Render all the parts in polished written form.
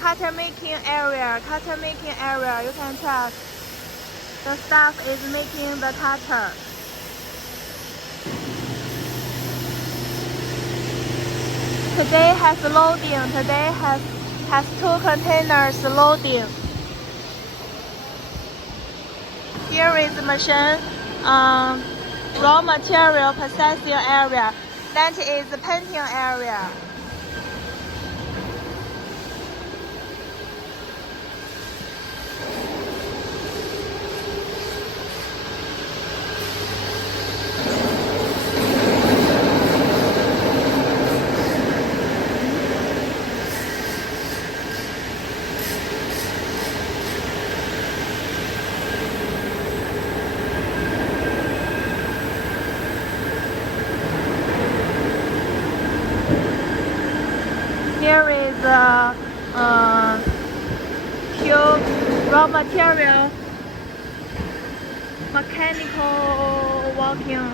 cutter making area. Cutter making area. You can check. The staff is making the cutter. Today has loading. Today has 2 containers loading. Here is the machine. Raw material processing area. That is the painting area. Here is the pure raw material mechanical working.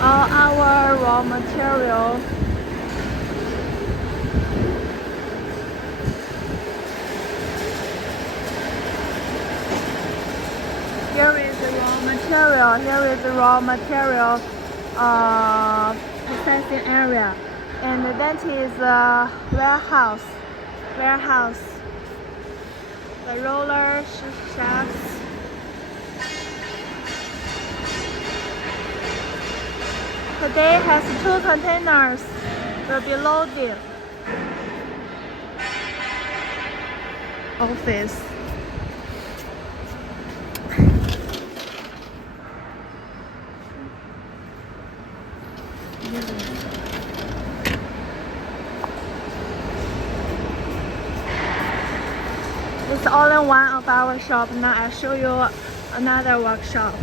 All our raw material. Here is the raw material. Here is the raw material processing area, and that is the warehouse. The roller shafts. Today has 2 containers will be loaded. Office. It's only one of our shop. Now I show you another workshop.